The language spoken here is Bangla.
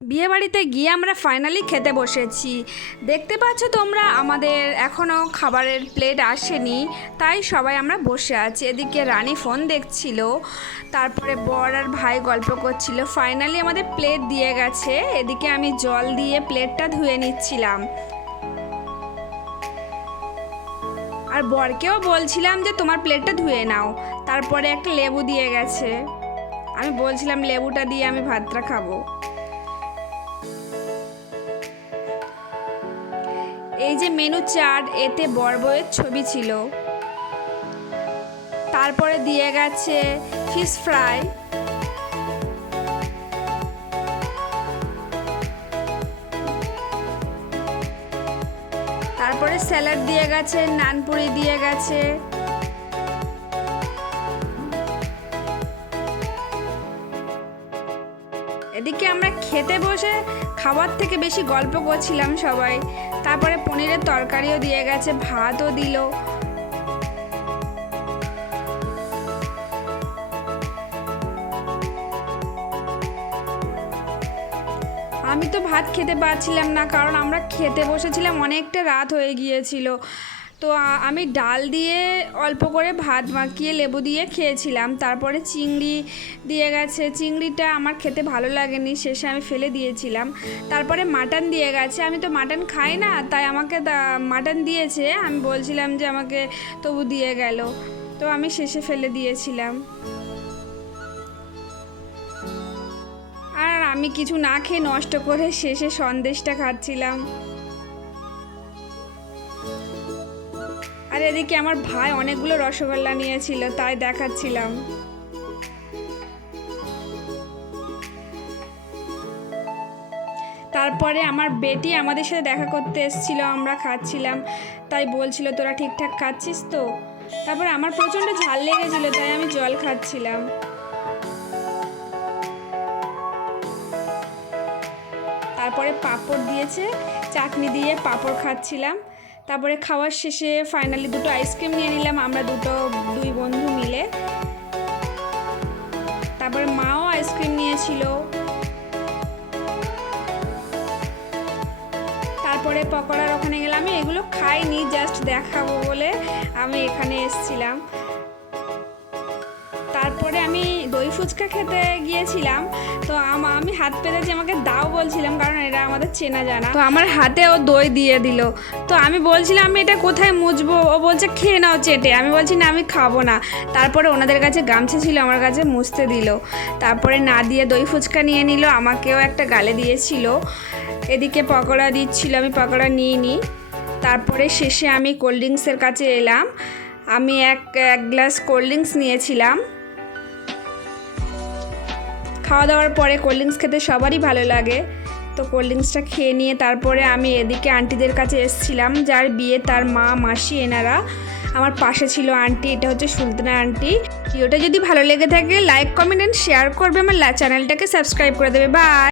বিয়েবাড়িতে গিয়ে আমরা ফাইনালি খেতে বসেছি। দেখতে পাচ্ছ তোমরা, আমাদের এখনও খাবারের প্লেট আসেনি, তাই সবাই আমরা বসে আছি। এদিকে রানী ফোন দেখছিল, তারপরে বর আর ভাই গল্প করছিল। ফাইনালি আমাদের প্লেট দিয়ে গেছে, এদিকে আমি জল দিয়ে প্লেটটা ধুয়ে নিচ্ছিলাম। আর বরকেও বলছিলাম যে, তোমার প্লেটটা ধুয়ে নাও। তারপরে একটা লেবু দিয়ে গেছে। আমি বলছিলাম, লেবুটা দিয়ে আমি ভাতটা খাব। এই যে মেনু চার্ট, এতে বর্বয়ের ছবি ছিল। তারপরে দিয়ে গেছে ফিশ ফ্রাই। তারপরে স্যালাড দিয়ে গেছে, নানপুরি দিয়ে গেছে। এদিকে আমরা খেতে বসে খাবার থেকে বেশি গল্প করছিলাম সবাই। তারপরে পনিরের তরকারিও দিয়ে গেছে, ভাতও দিল। আমি তো ভাত খেতে পারছিলাম না, কারণ আমরা খেতে বসেছিলাম অনেকটা রাত হয়ে গিয়েছিল। তো আমি ডাল দিয়ে অল্প করে ভাত মাখিয়ে লেবু দিয়ে খেয়েছিলাম। তারপরে চিংড়ি দিয়ে গেছে। চিংড়িটা আমার খেতে ভালো লাগেনি, শেষে আমি ফেলে দিয়েছিলাম। তারপরে মাটন দিয়ে গেছে। আমি তো মাটন খাই না, তাই আমাকে মাটন দিয়েছে। আমি বলছিলাম যে আমাকে তবু দিয়ে গেল। তো আমি শেষে ফেলে দিয়েছিলাম। আর আমি কিছু না খেয়ে নষ্ট করে শেষে সন্দেশটা খাচ্ছিলাম। আর এদিকে আমার ভাই অনেকগুলো রসগোল্লা নিয়েছিল, তাই দেখাচ্ছিলাম। তারপরে আমার বেটি আমাদের সাথে দেখা করতে এসেছিল, আমরা খাচ্ছিলাম। তাই বলছিল, তোরা ঠিকঠাক খাচ্ছিস তো? তারপর আমার প্রচণ্ড ঝাল লেগেছিল, তাই আমি জল খাচ্ছিলাম। তারপরে পাঁপড় দিয়েছে, চাটনি দিয়ে পাঁপড় খাচ্ছিলাম। তারপরে খাওয়ার শেষে ফাইনালি দুটো আইসক্রিম নিয়ে নিলাম, আমরা দুটো, দুই বন্ধু মিলে। তারপরে মাও আইসক্রিম নিয়েছিল। তারপরে পকোড়ার ওখানে গেলাম, আমি এগুলো খাইনি জাস্ট দেখাবো বলে আমি এখানে এসেছিলাম। তারপরে আমি দই ফুচকা খেতে গিয়েছিলাম। তো আম- হাত পেতে পেতেছি আমাকে দাও বলছিলাম, কারণ এটা আমাদের চেনা জানা। তো আমার হাতে ও দই দিয়ে দিল। তো আমি বলছিলাম, আমি এটা কোথায় মুছবো? ও বলছে, খেয়ে নাও চেটে। আমি বলছি, না, আমি খাব না। তারপরে ওনাদের কাছে গামছা ছিল, আমার কাছে মুছতে দিল। তারপরে না দিয়ে দই ফুচকা নিয়ে নিল, আমাকেও একটা গালে দিয়েছিল। এদিকে পকোড়া দিচ্ছিল, আমি পকোড়া নিয়ে নিই তারপরে শেষে আমি কোল্ড ড্রিঙ্কসের কাছে এলাম। আমি এক এক গ্লাস কোল্ড ড্রিঙ্কস নিয়েছিলাম। খাওয়া দাওয়ার পরে কোল্ড ড্রিঙ্কস খেতে সবারই ভালো লাগে। তো কোল্ড ড্রিঙ্কসটা খেয়ে নিয়ে তারপরে আমি এদিকে আন্টিদের কাছে এসেছিলাম, যার বিয়ে তার মা, মাসি, এনারা। আমার পাশে ছিল আন্টি এটা হচ্ছে সুলতানা আন্টি ভিডিওটা যদি ভালো লেগে থাকে লাইক কমেন্ট অ্যান্ড শেয়ার করবে। আমার চ্যানেলটাকে সাবস্ক্রাইব করে দেবে। বাই